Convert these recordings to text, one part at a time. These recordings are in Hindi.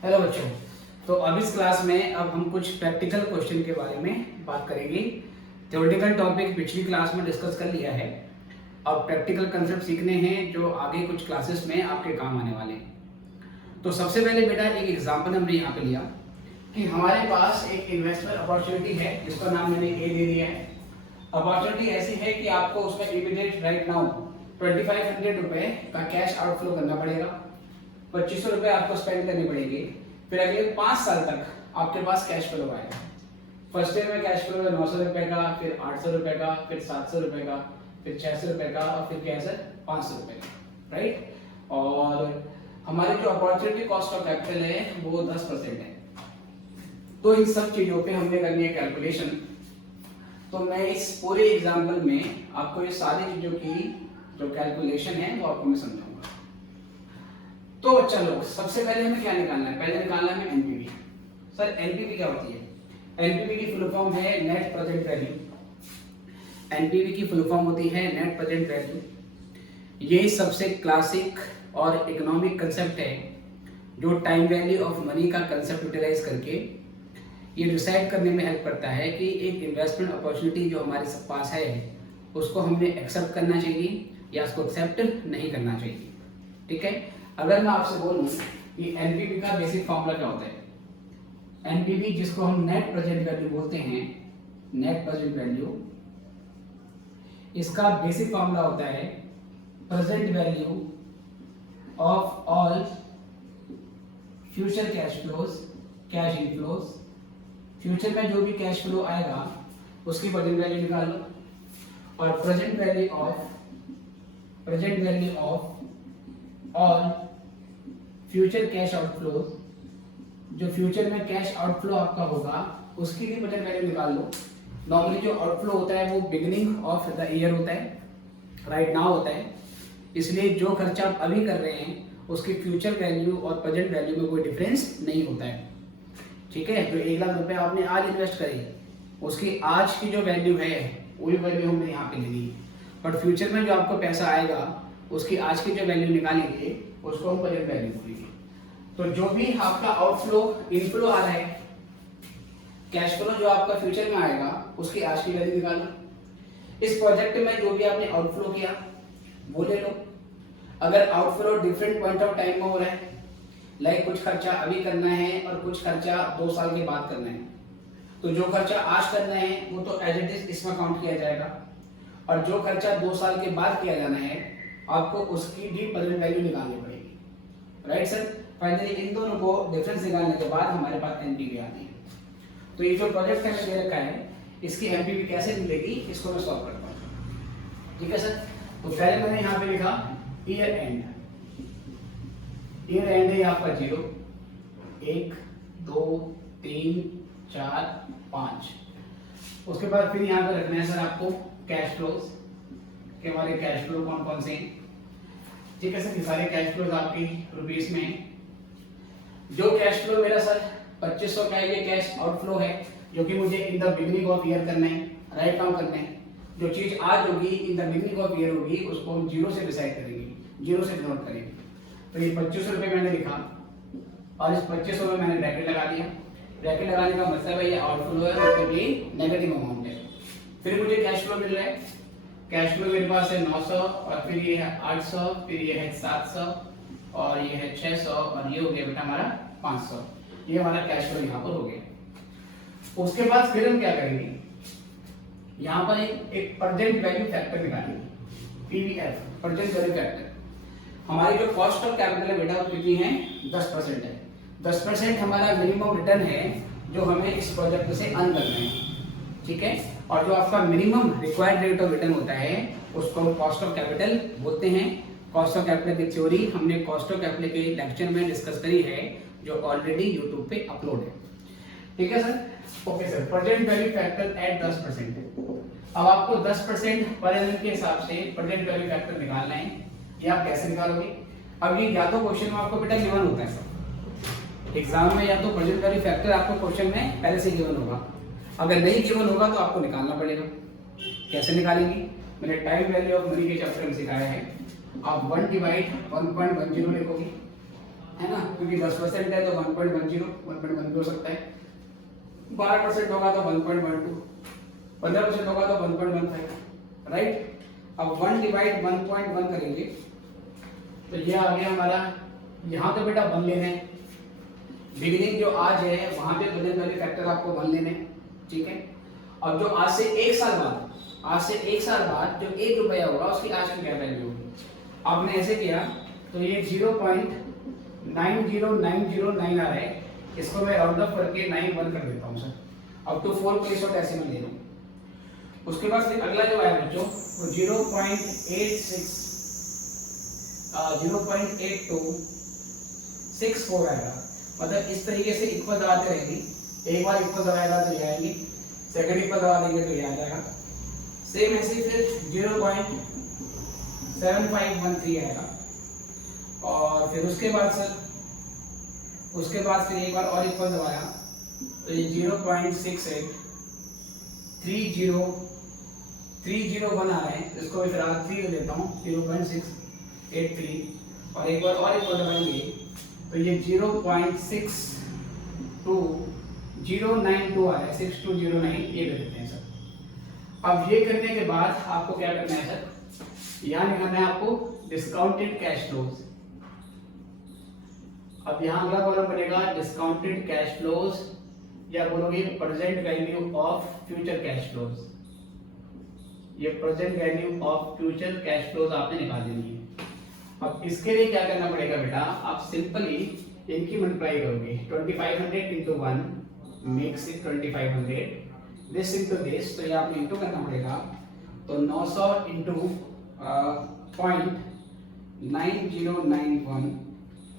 हेलो बच्चों। तो अब इस क्लास में अब हम कुछ प्रैक्टिकल क्वेश्चन के बारे में बात करेंगे। थ्योरेटिकल टॉपिक पिछली क्लास में डिस्कस कर लिया है। अब प्रैक्टिकल कंसेप्ट सीखने हैं जो आगे कुछ क्लासेस में आपके काम आने वाले हैं। तो सबसे पहले बेटा एक एग्जांपल हमने यहाँ पे लिया कि हमारे पास एक इन्वेस्टमेंट अपॉर्चुनिटी है जिसका नाम मैंने ए दे दिया है। अपॉर्चुनिटी ऐसी है कि आपको उसमें इमीडिएट राइट नाउ 2500 रुपए का कैश आउटफ्लो करना पड़ेगा। 2500 रुपए आपको स्पेंड करनी पड़ेगी। फिर अगले 5 साल तक आपके पास कैश फ्लो आएगा। फर्स्ट ईयर में कैश फ्लो है 900 रुपए का, फिर 800 रुपए का, फिर 700 रुपए का, फिर 600 रुपए का और फिर क्या है सर 500 रुपए का, राइट। और हमारी जो अपॉर्चुनिटी कॉस्ट ऑफ कैपिटल है वो 10% है। तो इन सब चीजों पे हमने करनी है कैलकुलेशन। तो मैं इस पूरे एग्जाम्पल में आपको ये सारी चीजों की जो कैलकुलेशन है वो आपको मैं समझाऊंगा। तो बच्चा लोग सबसे पहले हमें क्या निकालना है? पहले निकालना है एनपीवी। सर एनपीवी क्या होती है? एनपीवी की फुल फॉर्म है नेट प्रेजेंट वैल्यू। एनपीवी की फुल फॉर्म होती है नेट प्रेजेंट वैल्यू। ये सबसे क्लासिक और इकोनॉमिक कंसेप्ट है जो टाइम वैल्यू ऑफ मनी का कंसेप्ट यूटिलाइज करके ये डिसाइड करने में हेल्प करता है कि एक इन्वेस्टमेंट अपॉर्चुनिटी जो हमारे पास है उसको हमने एक्सेप्ट करना चाहिए या उसको एक्सेप्ट नहीं करना चाहिए। ठीक है। अगर मैं आपसे बोलूं कि एनपीवी का बेसिक फॉर्मूला क्या होता है? एनपीवी जिसको हम नेट प्रेजेंट वैल्यू बोलते हैं, नेट प्रेजेंट वैल्यू, इसका बेसिक फॉर्मूला होता है present value of all future cash flows, cash inflows. Future में जो भी कैश फ्लो आएगा उसकी प्रेजेंट वैल्यू निकाल लो और present value of all future cash outflow, जो फ्यूचर में कैश आउटफ्लो आपका होगा उसकी भी प्रेजेंट वैल्यू निकाल लो। नॉर्मली जो आउटफ्लो होता है वो बिगिनिंग ऑफ द ईयर होता है, राइट नाउ होता है। इसलिए जो खर्चा आप अभी कर रहे हैं उसकी फ्यूचर वैल्यू और प्रेजेंट वैल्यू में कोई डिफरेंस नहीं होता है। ठीक है। जो 1 लाख रुपए आपने आज इन्वेस्ट करी उसकी आज की जो वैल्यू है वही वैल्यू हमने यहाँ पे लेनी है, बट फ्यूचर में जो आपको पैसा आएगा उसकी आज की जो वैल्यू निकालेंगे उसको हम प्रेजेंट वैल्यू बोलेंगे। तो जो भी आपका आउटफ्लो इनफ्लो आ रहा है, कैश फ्लो जो आपका फ्यूचर में आएगा उसकी आज की वैल्यू निकालो। इस प्रोजेक्ट में जो भी आपने आउटफ्लो किया वो ले लो। अगर outflow different point of time में हो रहा है, लाइक कुछ खर्चा अभी करना है और कुछ खर्चा 2 साल के बाद करना है, तो जो खर्चा आज करना है वो तो एज इट इज इसमें काउंट किया जाएगा और जो खर्चा 2 साल के बाद किया जाना है आपको उसकी भी प्रेजेंट वैल्यू निकालनी पड़ेगी, राइट सर। फाइनली इन दोनों को डिफरेंस निकालने के बाद हमारे पास एनपीवी आती है। तो ये जो प्रोजेक्ट हमें दे रखा है इसकी एनपीवी कैसे मिलेगी इसको मैं सॉल्व करता हूँ। ठीक है सर। तो पहले मैंने यहाँ पे लिखा ईयर एंड। ईयर एंड है आपका 0, 1, 2, 3, 4, 5। उसके बाद फिर यहाँ पे रखना है सर आपको कैश फ्लोज कि हमारे कैश फ्लो कौन कौन से हैं। ठीक है सर। ये सारे कैश फ्लोज आपकी रुपीस में हैं। जो कैश फ्लो मेरा सर 2500 का ये कैश आउटफ्लो है जो कि मुझे in the beginning of year करना है, राइट नाउ करना है। जो चीज आज होगी in the beginning of year होगी उसको हम 0 से डिसाइड करेंगे, 0 से डिनोट करेंगे। तो ये 2500 रुपए मैंने लिखा और इस 2500 में मैंने ब्रैकेट लगा दिया। ब्रैकेट लगाने का मतलब है ये आउटफ्लो है तो ये नेगेटिव अमाउंट है। फिर मुझे कैश फ्लो मिल रहा है, कैश फ्लो मेरे पास है 900 और फिर ये है 800, फिर ये है 700 और ये है 600 और ये हो गया बेटा हमारा 500। ये हमारा कैश फ्लो यहाँ पर हो गया। उसके बाद फिर हम क्या करेंगे, यहाँ पर एक प्रेजेंट वैल्यू फैक्टर निकालेंगे, पीवीएफ, प्रेजेंट वैल्यू फैक्टर। हमारी जो कॉस्ट ऑफ कैपिटल है बेटा वो कितनी है? 10% है। 10% हमारा मिनिमम रिटर्न है जो हमें इस प्रोजेक्ट से अर्न करना है। ठीक है। और जो आपका minimum required rate of return होता है उसको हम कॉस्ट ऑफ कैपिटल बोलते हैं। कॉस्ट ऑफ कैपिटल की थ्योरी हमने कॉस्ट ऑफ कैपिटल के लेक्चर में डिस्कस करी है जो ऑलरेडी यूट्यूब पे अपलोड है। ठीक है sir. Okay sir. Present value factor at 10%। अब आपको 10% पर एनम के हिसाब से प्रेजेंट वैल्यू फैक्टर निकालना है। ये आप कैसे निकालोगे? अब ये या तो क्वेश्चन में आपको बेटा गिवन होता है सर एग्जाम में, या तो प्रेजेंट वैल्यू फैक्टर आपको क्वेश्चन में पहले से गिवन होगा। अगर नहीं गिवन होगा तो आपको निकालना पड़ेगा। कैसे निकालेंगे? मैंने टाइम वैल्यू ऑफ मनी के चैप्टर में सिखाया है। आप 1/1.10 लिखोगे है ना, क्योंकि 10% है तो 1.10 1.1 हो सकता है, 12% होगा तो 1.12, 15% होगा तो 1.15, राइट। अब 1 डिवाइड 1.1 करेंगे तो ये आ गया हमारा, यहाँ तो बेटा 1 लेना है, बिगिनिंग जो आज है वहां पे बदलने वाले फैक्टर आपको 1 लेने, ठीक है। अब जो आज से 1 साल बाद, आज से 1 साल बाद जो 1 रुपया होगा उसकी आज की क्या वैल्यू होगी। आपने ऐसे किया तो ये 0.90909 आ रहा है, इसको मैं राउंड ऑफ करके 91 कर देता हूँ सर। अब तो 4 प्लेस और डेसिमल ले रहा हूँ। उसके बाद फिर अगला जो आया बच्चों वो 0.8264 आएगा। मतलब इस तरीके से इक्वल दबाते रहेंगे, एक बार इक्वल दबाएगा तो ये आएंगे, सेकंड इक्वल दबा देंगे तो ये आ जाएगा। सेम ऐसे फिर 0.7513 आएगा, और फिर उसके बाद सर, उसके बाद फिर एक बार और इक्वल दबाया तो ये 0.6830301 आ रहे हैं, इसको मैं फिर 3 देता हूँ, 0.683, और एक बार और इक्वल दबाएंगे तो ये 0.6292 आ रहा है, 6209 ये दे देते हैं सर। अब ये करने के बाद आपको क्या करना है सर, यहाँ निकालना है आपको डिस्काउंटेड कैश फ्लोज। अब यहाँ अगला कॉलम बनेगा डिस्काउंटेड कैश फ्लोज, या बोलोगे present value of future cash flows. ये present value of future cash flows आपने निकाल देनी है। अब इसके लिए क्या करना पड़ेगा बेटा, आप सिंपली इनकी मल्टीप्लाई करोगे, 2500 into 1 makes it 2500, this into this, तो ये आपने इंटू करना पड़ेगा, तो 900 into 0.9091,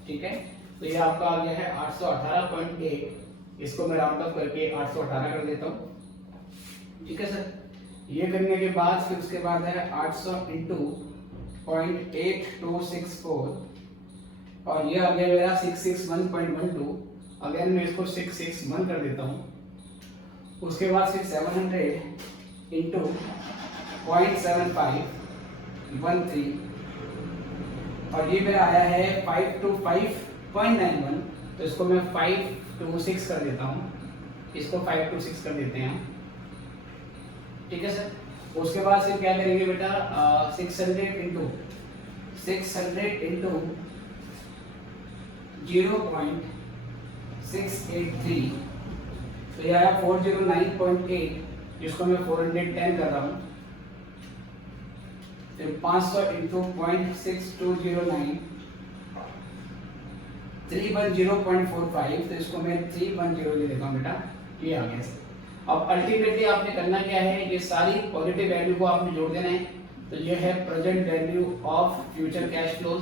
ठीक है। तो ये आपका आ गया है 818.8, इसको मैं राउंड ऑफ करके 818 कर देता हूँ, ठीक है सर। ये करने के बाद फिर उसके बाद है 800 into 0.8264, और ये आ गया मेरा 661.12, अगेन मैं इसको 661 कर देता हूँ। उसके बाद फिर 700 into 0.7513, और ये मेरा आया है 525.91, तो इसको मैं 526 कर देता हूँ, इसको 526 कर देते हैं, ठीक है सर। उसके बाद फिर क्या करेंगे बेटा, 600 into 0.683, तो ये आया 409.8, जिसको मैं 410 कर रहा हूँ। फिर 500 into 0.6209, 310.45, तो इसको मैं 310 ले देता हूँ बेटा, ये आ गया सर। अब अल्टीमेटली आपने करना क्या है, ये सारी पॉजिटिव वैल्यू को आपने जोड़ देना है। तो ये है present value of future cash flows,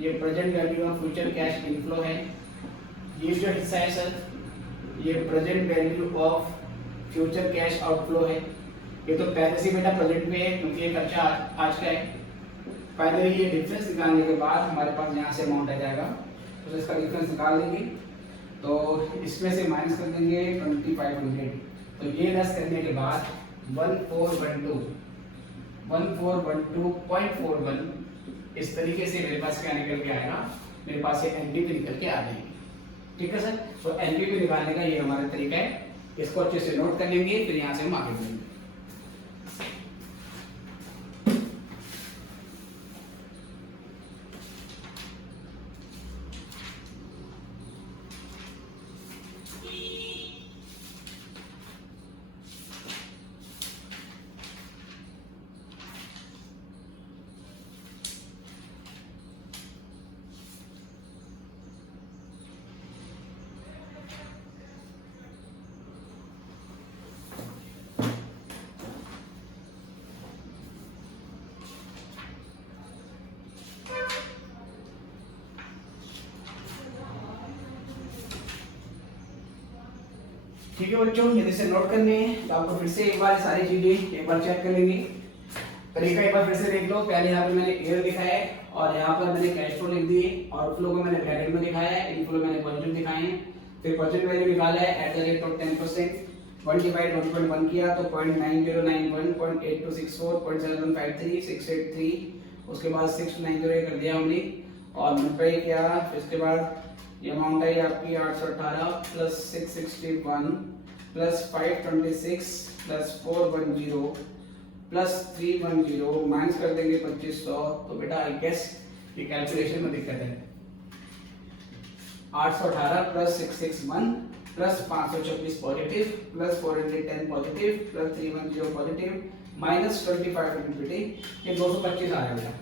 ये present value of future cash inflow है। ये जो हिस्सा है सर, ये present value of future cash outflow है। ये तो पहले से बेटा प्रेजेंट में है, क्योंकि ये खर्चा आज का है। पहले ये डिफरेंस निकालने के बाद हमारे पास यहाँ से अमाउंट आ जाएगा, तो इसका डिफरेंस निकाल देंगे, तो इसमें से माइनस कर देंगे 2500, तो ये लेस करने के बाद 1412.41 इस तरीके से मेरे पास क्या निकल के आएगा, मेरे पास ये एनपीवी निकल के आ जाएगी, ठीक है सर। तो एनपीवी निकालने का ये हमारा तरीका है, इसको अच्छे से नोट कर लेंगे, फिर यहाँ से हम आगे बढ़ेंगे। ठीक है बच्चों, यदि से नोट करने हैं तो आपको फिर से एक बार सारी चीजें एक बार चेक कर लेंगे। तरीका एक बार फिर से देख लो। पहले यहाँ पे मैंने एयर दिखाया है और यहाँ पर मैंने कैश फ्लो लिख दिए, आउटफ्लो को मैंने ब्रैकेट में दिखाया है, इनफ्लो मैंने पॉजिटिव दिखाए हैं। फिर पॉजिटिव वैल्यू निकाला है at the rate of 10%, 1 divide 1.1 किया तो 0.9091, 0.8264, 0.7153, 683, उसके बाद 690 कर दिया हमने, और मल्टीप्लाई किया, फिर इसके बाद ये अमाउंट आई आपकी 818 plus 661 plus 526 plus 410 plus 310 minus कर देंगे 2500। तो बेटा आई गेस ये कैलकुलेशन में दिक्कत है। 818 plus 661 plus 526 positive plus 410 positive plus 310 positive minus 2520, ये 225 आ रहा है।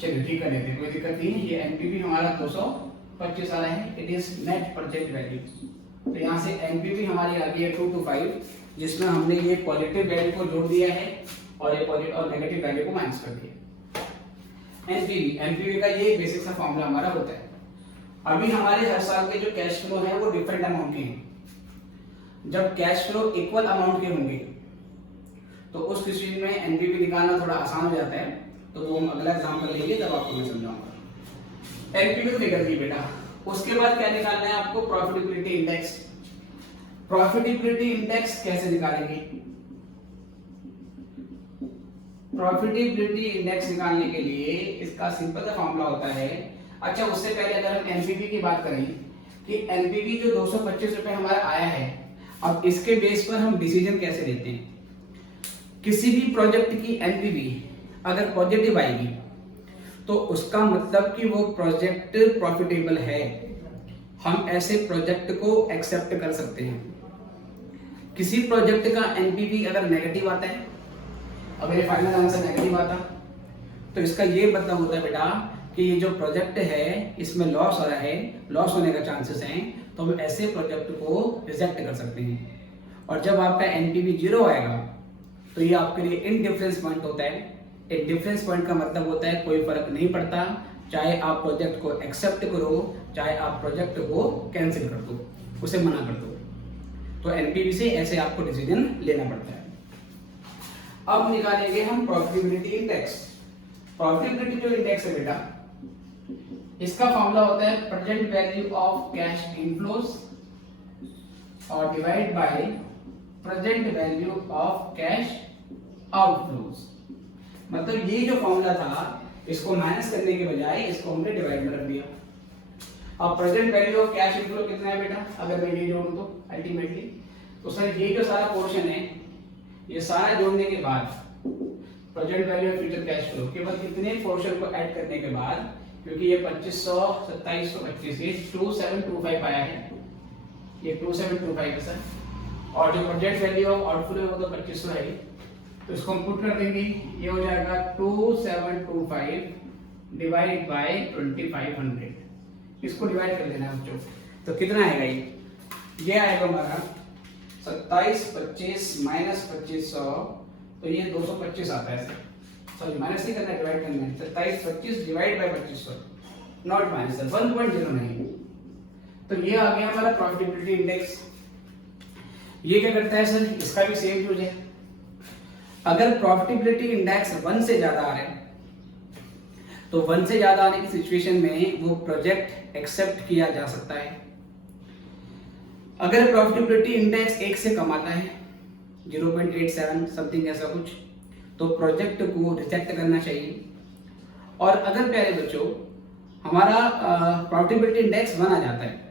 चलिए ठीक है, देखते कोई दिक्कत नहीं है। ये एनपीवी हमारा 225 आ रहा है, it is net present value. तो यहाँ से एनपीवी हमारी आ गई है 225, जिसमें हमने ये पॉजिटिव वैल्यू को जोड़ दिया है और ये पॉजिटिव और नेगेटिव वैल्यू को माइनस कर दिया। एनपीवी का ये बेसिक सा फॉर्मूला हमारा होता है। अभी हमारे हर साल के जो कैश फ्लो है वो डिफरेंट अमाउंट के हैं। जब कैश फ्लो इक्वल अमाउंट के होंगे तो उस स्थिति में एनपीवी निकालना थोड़ा आसान हो जाता है। तो वो हम अगला एग्जांपल लेंगे तब आपको मैं समझाऊंगा। एनपीवी तो निकल गई बेटा, उसके बाद क्या निकालना है आपको? Profitability index. प्रॉफिटेबिलिटी इंडेक्स कैसे निकालेंगे? प्रॉफिटेबिलिटी इंडेक्स निकालने के लिए इसका सिंपल सा फॉर्मूला होता है। अच्छा, उससे पहले अगर हम एनपीवी की बात करें कि एनपीवी जो 225 रुपए हमारा आया है, अब इसके बेस पर हम डिसीजन कैसे लेते हैं? किसी भी प्रोजेक्ट की एनपीवी अगर पॉजिटिव आएगी तो उसका मतलब कि वो प्रोजेक्ट प्रॉफिटेबल है। हम ऐसे प्रोजेक्ट को एक्सेप्ट कर सकते हैं। किसी प्रोजेक्ट का एनपीवी अगर नेगेटिव आता है, अगर ये फाइनल आंसर नेगेटिव आता, तो इसका ये मतलब होता है बेटा कि ये जो प्रोजेक्ट है इसमें लॉस हो रहा है, लॉस होने का चांसेस हैं, तो हम ऐसे प्रोजेक्ट को रिजेक्ट कर सकते हैं। और जब आपका एनपीवी 0 आएगा तो ये आपके लिए इनडिफरेंस पॉइंट होता है। डिफरेंस पॉइंट का मतलब होता है कोई फर्क नहीं पड़ता, चाहे आप प्रोजेक्ट को एक्सेप्ट करो चाहे आप प्रोजेक्ट को कैंसिल कर दो, उसे मना कर दो। तो एनपीवी से ऐसे आपको डिसीजन लेना पड़ता है। अब निकालेंगे हम प्रॉफिटेबिलिटी इंडेक्स। प्रॉफिटेबिलिटी जो इंडेक्स है बेटा, इसका फॉर्मूला होता है present value of cash inflows और divide by present value of cash outflows. मतलब ये जो फॉर्मूला था इसको माइनस करने के बजाय इसको हमने डिवाइड में रख दिया। अब present value of cash inflow कितना है बेटा? अगर मैं ये जोड़ूं तो अल्टीमेटली तो सर ये जो सारा पोर्शन है ये सारा जोड़ने के बाद present value of future cash flow केवल कितने पोर्शन को ऐड करने के बाद, क्योंकि ये 2500 2725 से 2725 आया है, ये 2725 है सर, और जो प्रेजेंट वैल्यू ऑफ आउटफ्लो है वो तो 2500 है, तो इसको हम पुट कर देंगे। ये हो जाएगा 2725 डिवाइड बाय 2500। इसको डिवाइड कर देना है बच्चों, तो कितना आएगा? ये आएगा हमारा 2725 माइनस 2500, तो ये 225 आता है सर। सॉरी माइनस नहीं करना है, डिवाइड करना है। 2725 divide by 2500, not minus sir, 1.09। तो ये आ गया हमारा प्रॉफिटेबिलिटी इंडेक्स। ये क्या करता है सर? इसका भी सेम यूज है। अगर प्रॉफिटेबिलिटी इंडेक्स 1 से ज्यादा आ रहे हैं तो 1 से ज्यादा आने की सिचुएशन में वो प्रोजेक्ट एक्सेप्ट किया जा सकता है। अगर प्रॉफिटेबिलिटी इंडेक्स 1 से कम आता है 0.87 समथिंग ऐसा कुछ, तो प्रोजेक्ट को रिजेक्ट करना चाहिए। और अगर प्यारे बच्चों हमारा प्रॉफिटेबिलिटी इंडेक्स 1 आ जाता है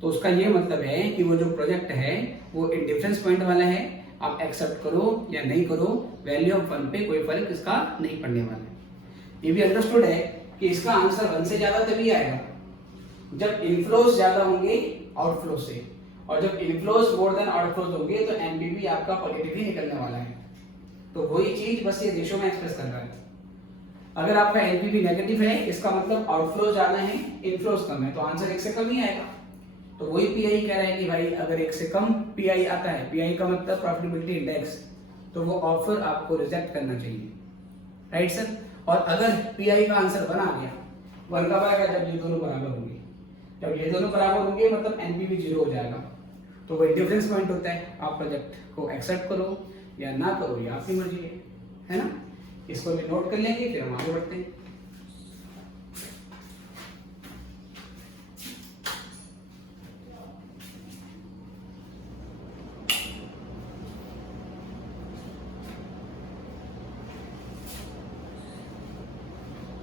तो उसका ये मतलब है कि वो जो प्रोजेक्ट है वो इंडिफरेंस पॉइंट वाला है, आप एक्सेप्ट करो या नहीं करो, वैल्यू ऑफ 1 पे कोई फर्क इसका नहीं पड़ने वाला है। ये भी अंडरस्टूड है कि इसका आंसर 1 से ज्यादा तभी आएगा जब इनफ्लोस ज्यादा होंगे आउटफ्लो से, और जब इनफ्लोस मोर देन आउटफ्लोस होंगे तो एनपीवी आपका पॉजिटिव ही निकलने वाला है। तो वही चीज बस ये रेशो में एक्सप्रेस कर रहा है। अगर आपका एनपीवी नेगेटिव है इसका मतलब आउटफ्लो ज्यादा है इनफ्लोस कम है, तो आंसर 1 से कम ही आएगा। तो वही पीआई कह रहा है कि भाई अगर 1 से कम पीआई आता है, पीआई का मतलब प्रॉफिटेबिलिटी इंडेक्स, तो वो ऑफर आपको रिजेक्ट करना चाहिए, राइट सर। और अगर पीआई का आंसर 1 आ गया, 1 कब आएगा? जब ये दोनों बराबर होंगे। जब ये दोनों बराबर होंगे मतलब एनपीवी 0 हो जाएगा। तो वही डिफरेंस पॉइंट होता है, आप प्रोजेक्ट को एक्सेप्ट करो या ना करो ये आपकी मर्जी है ना। इसको भी नोट कर लेंगे, फिर हम आगे बढ़ते हैं।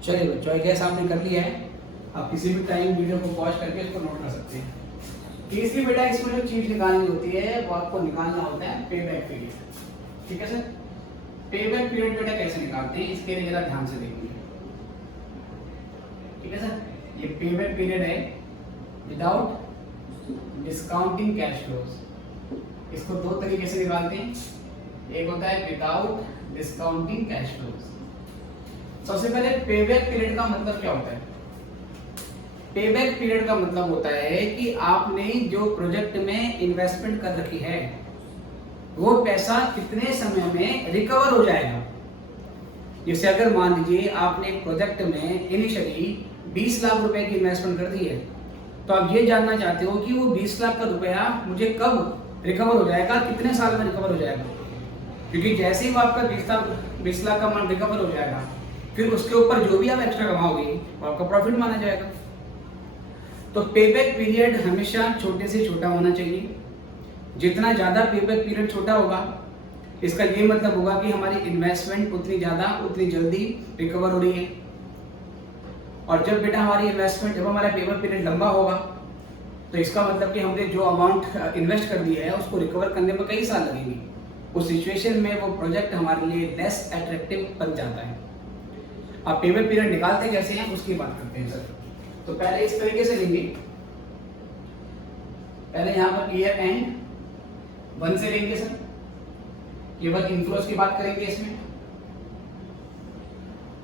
चलिए बच्चों, गैस आपने कर लिया है। आप किसी भी टाइम वीडियो को पॉज करके इसको नोट कर सकते हैं। तीसरी बेटा इसमें जो चीज निकालनी होती है वो आपको निकालना होता है पे बैक पीरियड। ठीक है सर, पे बैक पीरियड बेटा कैसे निकालते हैं इसके लिए जरा ध्यान से देखिए। ठीक है सर, ये पे बैक पीरियड है विदाउट डिस्काउंटिंग कैश फ्लोज। इसको दो तरीके से निकालते हैं, एक होता है विदाउट डिस्काउंटिंग कैश फ्लोज। सबसे पहले पे बैक पीरियड का मतलब क्या होता है? पे बैक पीरियड का मतलब होता है कि आपने जो प्रोजेक्ट में इन्वेस्टमेंट कर रखी है वो पैसा कितने समय में रिकवर हो जाएगा। जैसे अगर मान लीजिए आपने एक प्रोजेक्ट में इनिशियली 20 लाख रुपए की इन्वेस्टमेंट कर दी है, तो आप ये जानना चाहते हो कि वो 20 लाख का रुपया मुझे कब रिकवर हो जाएगा, कितने साल में रिकवर हो जाएगा। क्योंकि जैसे ही वो आपका 20 लाख का अमाउंट रिकवर हो जाएगा, फिर उसके ऊपर जो भी आप एक्स्ट्रा कमाओगे वो आपका प्रॉफिट माना जाएगा। तो पेबैक पीरियड हमेशा छोटे से छोटा होना चाहिए। जितना ज़्यादा पेबैक पीरियड छोटा होगा, इसका ये मतलब होगा कि हमारी इन्वेस्टमेंट उतनी ज़्यादा उतनी जल्दी रिकवर हो रही है। और जब बेटा हमारी इन्वेस्टमेंट, जब हमारा पेबैक पीरियड लंबा होगा, तो इसका मतलब कि हमने जो अमाउंट इन्वेस्ट कर दिया है उसको रिकवर करने में कई साल लगेंगे। उस सिचुएशन में वो प्रोजेक्ट हमारे लिए लेस अट्रैक्टिव बन जाता है। आप पेबैक पीरियड निकालते कैसे हैं उसकी बात करते हैं सर। तो पहले इस तरीके से लेंगे, पहले यहां पर ईयर एंड 1 से लेंगे सर, केवल इनफ्लोज की बात करेंगे इसमें।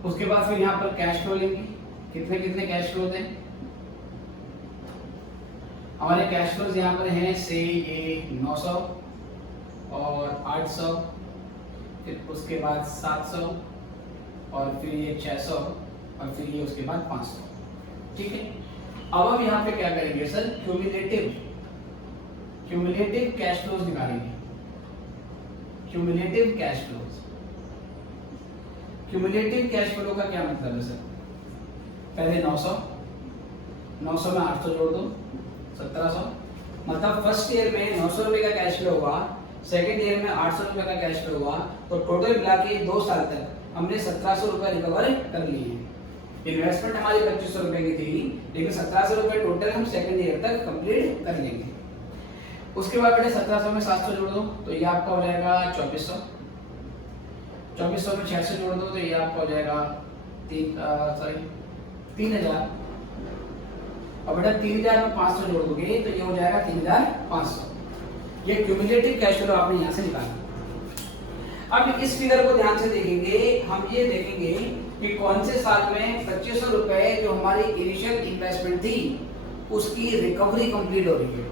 उसके बाद फिर यहां पर कैश फ्लो लेंगे, कितने कितने कैश फ्लोज हैं हमारे। कैश फ्लोज यहां पर हैं से ये 900 और 800, फिर उसके बाद 700 और फिर ये 600 और फिर ये उसके बाद 500। ठीक है, अब हम यहाँ पे क्या करेंगे सर, क्यूमुलेटिव कैश फ्लोज निकालेंगे। Cumulative cash flows, cumulative cash flow का क्या मतलब है सर? पहले 900 में 800 जोड़ दो, 1700। मतलब फर्स्ट ईयर में 900 रुपए का कैश फ्लो हुआ, सेकेंड ईयर में 800 रुपए का कैश फ्लो हुआ, तो टोटल मिला के 2 साल तक हमने 1700 रुपए रिकवर कर लिए हैं। इन्वेस्टमेंट हमारी 2500 रुपए की थी, लेकिन 1700 रुपए टोटल हम सेकंड ईयर तक कंप्लीट कर लेंगे। उसके बाद बेटे 1700 में 700 जोड़ दो तो ये आपका हो जाएगा 2400। 2400 में 600 जोड़ दो तो ये आपका हो जाएगा 3000। और बेटा 3000 में 500 जोड़ दोगे तो ये हो जाएगा 3500। ये क्यूमुलेटिव कैश फ्लो आपने यहाँ से निकाला। अब इस फिगर को ध्यान से देखेंगे, हम ये देखेंगे कि कौन से साल में 2500 रुपए जो हमारी इनिशियल इन्वेस्टमेंट थी उसकी रिकवरी कंप्लीट हो रही है।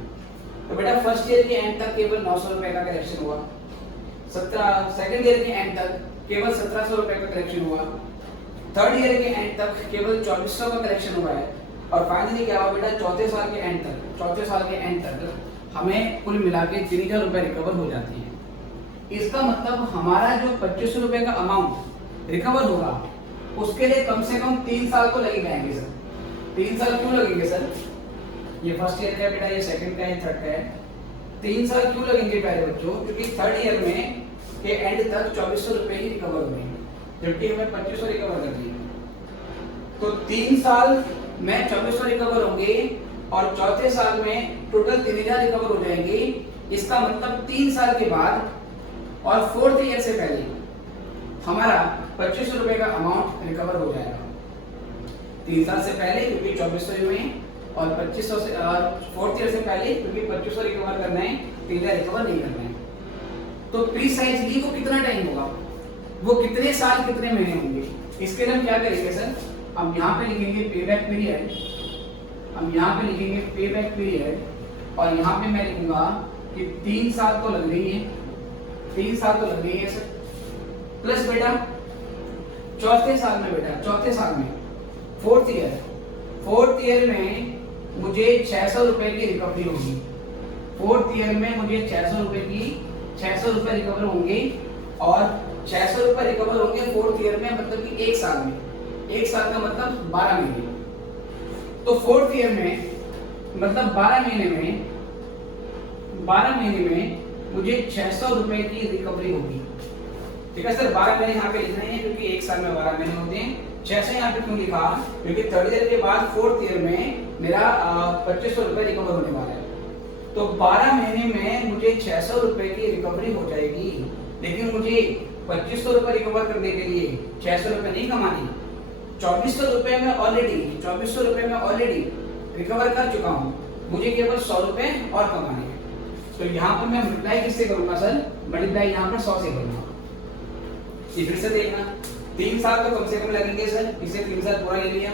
तो बेटा फर्स्ट ईयर के एंड तक केवल 900 रुपए का कलेक्शन हुआ, सेकंड ईयर के एंड तक केवल 1700 रुपए का कलेक्शन हुआ, थर्ड ईयर के एंड तक केवल 2400 का कलेक्शन हुआ है, और फाइनली क्या हुआ बेटा चौथे साल के एंड तक हमें कुल मिला के 3000 रुपए रिकवर हो जाती है। इसका मतलब हमारा जो 2500 रुपए का अमाउंट रिकवर होगा उसके लिए कम से कम 3 साल तो लगे जाएंगे सर। 3 साल क्यों लगेंगे सर? ये फर्स्ट ईयर का बेटा, ये सेकंड का, ये थर्ड का है। 3 साल क्यों लगेंगे प्यारे बच्चों? क्योंकि थर्ड ईयर में के एंड तक 2400 रुपए ही रिकवर होंगे, जबकि हमें 2500 रिकवर कर दिए। तो 3 साल में 2400 रिकवर होंगे और चौथे साल में टोटल 3000 रिकवर हो जाएंगे। इसका मतलब 3 साल के बाद और फोर्थ ईयर से पहले हमारा 2500 रुपए का अमाउंट रिकवर हो जाएगा। 3 साल से पहले क्योंकि 2400 में, और 2500 से फोर्थ ईयर से पहले क्योंकि 2500 रिकवर करना है, 3000 रिकवर नहीं करना है। तो प्रीसाइजली वो कितना टाइम होगा, वो कितने साल कितने महीने होंगे, इसके लिए हम क्या करेंगे सर, हम यहाँ पे लिखेंगे पेबैक पीरियड, हम यहाँ पे लिखेंगे पेबैक पीरियड, और यहाँ पे मैं लिखूंगा कि 3 साल तो लग रही है, 3 साल तो लग रही है सर, प्लस बेटा चौथे साल में फोर्थ ईयर में मुझे 600 रुपए की रिकवरी होगी। फोर्थ ईयर में मुझे 600 रुपए रिकवर होंगे, और 600 रुपए रिकवर होंगे फोर्थ ईयर में, मतलब कि 1 साल में। 1 साल का मतलब 12 महीने। तो फोर्थ ईयर में मतलब 12 महीने में मुझे 600 रुपए की रिकवरी होगी। ठीक है सर, 12 महीने यहाँ पे लिखना है क्योंकि 1 साल में 12 महीने होते हैं, 600 यहाँ पे क्यों लिखा, क्योंकि थर्ड ईयर के बाद फोर्थ ईयर में मेरा 2500 रुपए रिकवर होने वाला है। तो 12 महीने में मुझे 600 रुपए की रिकवरी हो जाएगी, लेकिन मुझे 2500 रुपए रिकवर करने के लिए 600 रुपए नहीं कमानी। 2400 रुपए में ऑलरेडी रिकवर कर चुका हूँ, मुझे केवल 100 रुपए और कमाने हैं। तो यहाँ पर मैं मल्टीप्लाई किससे करूंगा सर, मल्टीप्लाई यहाँ पर 100 से करूंगा। फिर से देखना, 3 साल तो कम से कम लगेंगे सर, इसे 3 साल पूरा ले लिया।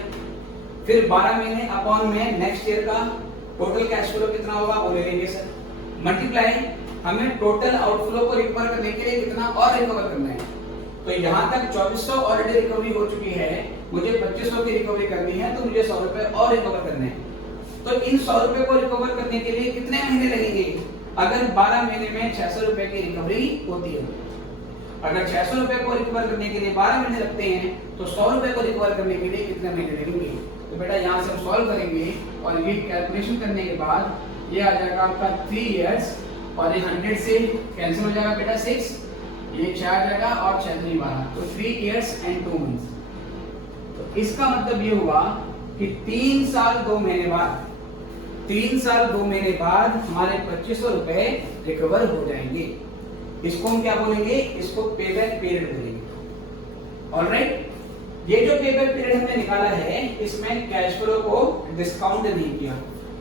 फिर 12 महीने अपॉन में नेक्स्ट ईयर का टोटल कैश फ्लो कितना होगा वो ले लेंगे सर। मल्टीप्लाई हमें टोटल आउटफ्लो को रिकवर करने के लिए कितना और रिकवर करना है। तो यहाँ तक 2400 ऑलरेडी रिकवरी हो चुकी है, मुझे 2500 की रिकवरी करनी है, तो मुझे 100 रुपए और रिकवर करने हैं। तो इन 100 रुपए को रिकवर करने के लिए कितने महीने लगेंगे, अगर 12 महीने में 600 रुपए की रिकवरी होती है। अगर 600 रुपए को रिकवर करने के लिए 12 महीने लगते हैं, तो 100 रुपए को रिकवर करने के लिए कितने महीने लगेंगे। तो बेटा यहाँ से हम सॉल्व करेंगे और ये कैलकुलेशन करने के बाद ये आ जाएगा आपका 3 इयर्स, और ये 100 से कैंसिल हो जाएगा बेटा 6, ये 6 आ जाएगा और 6 3 12, तो 3 इयर्स एंड 2 मंथ्स। तो इसका मतलब ये हुआ कि 3 साल 2 महीने बाद, 3 साल 2 महीने बाद हमारे 2500 रुपए रिकवर हो जाएंगे। इसको हम क्या बोलेंगे, इसको पेबैक पीरियड बोलेंगे। ऑलराइट, ये जो पेबैक पीरियड हमने निकाला है, इसमें कैश फ्लो को डिस्काउंट नहीं किया,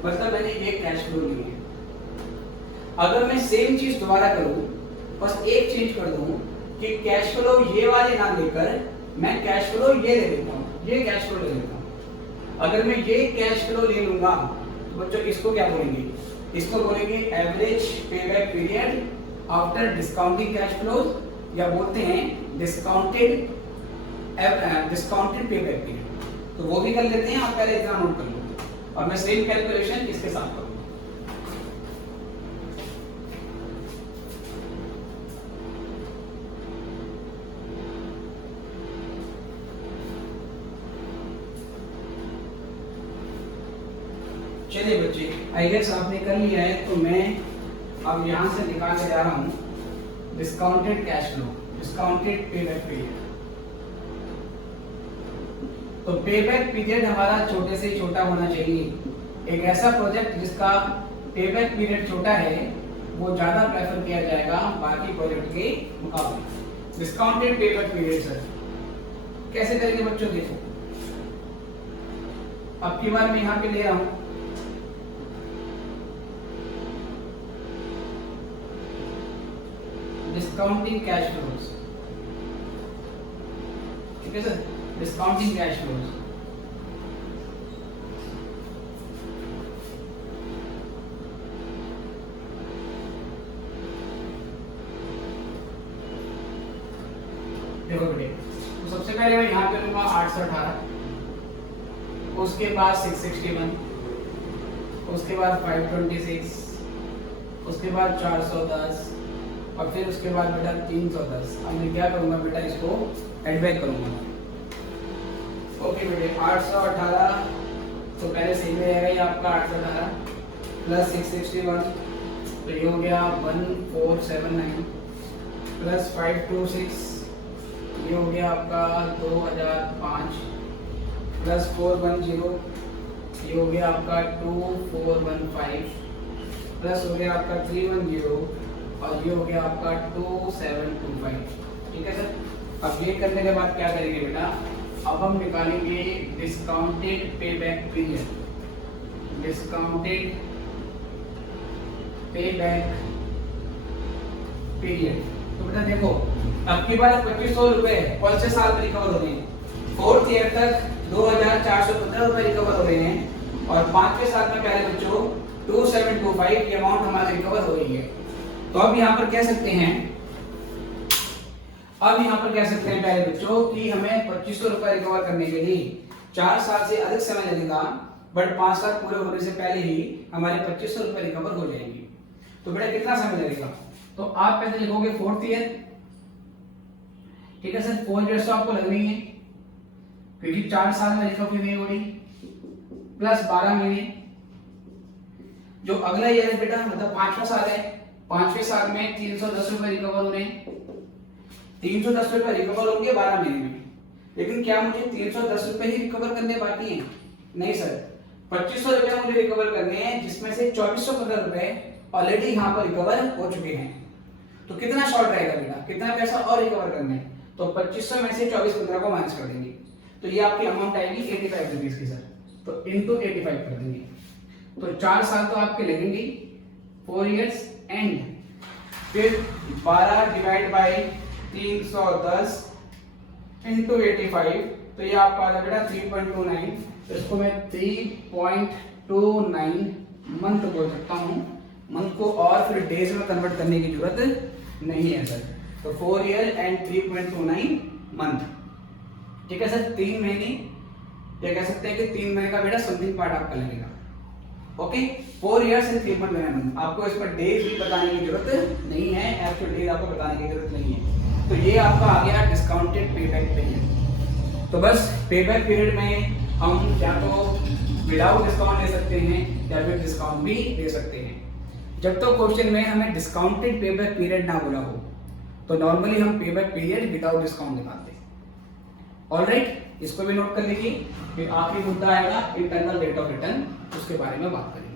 मतलब मैंने ये कैश फ्लो ली है। अगर मैं सेम चीज दोबारा करूं, बस एक चेंज कर दूं कि कैश फ्लो ये वाले ना लेकर मैं कैश फ्लो ये ले लेता हूं, ये कैश फ्लो ले लेता हूं। अगर मैं ये कैश फ्लो ले लूंगा तो बच्चों इसको क्या बोलेंगे, इसको बोलेंगे average payback period after discounting cash flow, या बोलते हैं डिस्काउंटेड पेबैक पीरियड। तो वो भी कर लेते हैं, आप पहले इतना नोट कर लो और मैं सेम कैलकुलेशन इसके साथ करूंगा। चलिए बच्चे, आई गेस आपने कर लिया है, तो मैं अब यहां से निकाल के जा रहा हूं discounted cash flow, discounted payback period. तो पेबैक पीरियड हमारा छोटे से छोटा होना चाहिए। एक ऐसा प्रोजेक्ट जिसका पेबैक पीरियड छोटा है वो ज्यादा प्रेफर किया जाएगा बाकी प्रोजेक्ट के मुकाबले। डिस्काउंटेड पेबैक पीरियड सर कैसे करेंगे बच्चों, देखो अब की बार मैं यहाँ पे ले रहा हूँ डिस्काउंटिंग कैश फ्लोज, ठीक है सर, डिस्काउंटिंग कैश फ्लोज। देखो बेटे, तो सबसे पहले मैं यहाँ पे लूंगा 818, उसके बाद 661, उसके बाद 526, उसके बाद 410, और फिर उसके बाद बेटा 310। अब मैं क्या करूंगा बेटा, इसको एड बैक करूंगा। ओके बेटे, 818 तो पहले सही में रहेगा ये आपका 818 प्लस 661, तो ये हो गया 1479 प्लस 526, ये हो गया आपका 2005 प्लस 410, ये हो गया आपका 2415 प्लस हो गया आपका 310, और ये हो गया आपका 2725। ठीक है सर, अब ये करने के बाद क्या करेंगे बेटा, अब हम निकालेंगे discounted payback period, discounted payback period. तो बेटा देखो, अब की बार 2500 रुपए कौन से साल में रिकवर हो रहे हैं, फोर्थ ईयर तक 2415 रुपए रिकवर हो रहे हैं, और 5वें साल में पहले बच्चों 2725 ये अमाउंट हमारी रिकवर हो रही है। तो अब यहाँ पर कह सकते हैं, पहले बच्चों कि हमें 2500 रुपए रिकवर करने के लिए 4 साल से अधिक समय लगेगा, बट 5 साल पूरे होने से पहले ही हमारे 2500 रुपए रिकवर हो जाएंगे। तो बेटा कितना समय लगेगा, तो आप पहले लिखोगे फोर्थ ईयर, ठीक है सर, 4 इयर्स तो आपको लगनी है क्योंकि 4 साल में रिकवरी नहीं हो रही, प्लस 12 महीने जो अगला ईयर है बेटा, मतलब 5वां साल है, 5वें साल में 310 रुपए रिकवर हो रहे हैं, 310 रुपए रिकवर होंगे 12 महीने में, लेकिन क्या मुझे 310 रुपए ही रिकवर करने बाकी हैं? नहीं सर, 2500 रुपए मुझे रिकवर करने हैं, जिसमें से 2415 रुपए ऑलरेडी यहाँ पर रिकवर हो चुके हैं। तो कितना शॉर्ट रहेगा बेटा, कितना पैसा और रिकवर करना है? तो 2500 में से 2415 को माइनस कर देंगे, तो ये आपकी अमाउंट आएगी 85 रुपीज की सर। तो इनटू 85 कर देंगे, तो 4 साल तो आपके लगेंगे, 4 इयर्स, एंड फिर 12 डिवाइड बाई 310 इंटू 85, तो ये आपका आ बेटा 3.29, तो इसको मैं 3.29 मंथ बोल सकता हूँ। मंथ को और फिर डेज में कन्वर्ट करने की जरूरत नहीं है सर। तो 4 ईयर एंड 3.29 मंथ, ठीक है सर। 3 महीने, ये कह सकते हैं कि 3 महीने का बेटा समथिंग पार्ट आपका लगेगा। Okay, 4 years and 3.29 month. आपको इस पर डेज भी बताने की जरूरत नहीं है, एक्चुअल डेज आपको बताने की जरूरत नहीं है। तो ये आपका आ गया डिस्काउंटेड पेबैक पीरियड। तो बस पेबैक पीरियड में हम या तो विदाउट डिस्काउंट ले सकते हैं या फिर डिस्काउंट भी दे सकते हैं। जब तो क्वेश्चन में हमें डिस्काउंटेड पेबैक पीरियड ना बोला हो, तो नॉर्मली हम पेबैक पीरियड विदाउट डिस्काउंट निकालते हैं। ऑलराइट, इसको भी नोट कर लीजिए। फिर आखिरी मुद्दा आएगा इंटरनल रेट ऑफ रिटर्न, उसके बारे में बात करेंगे।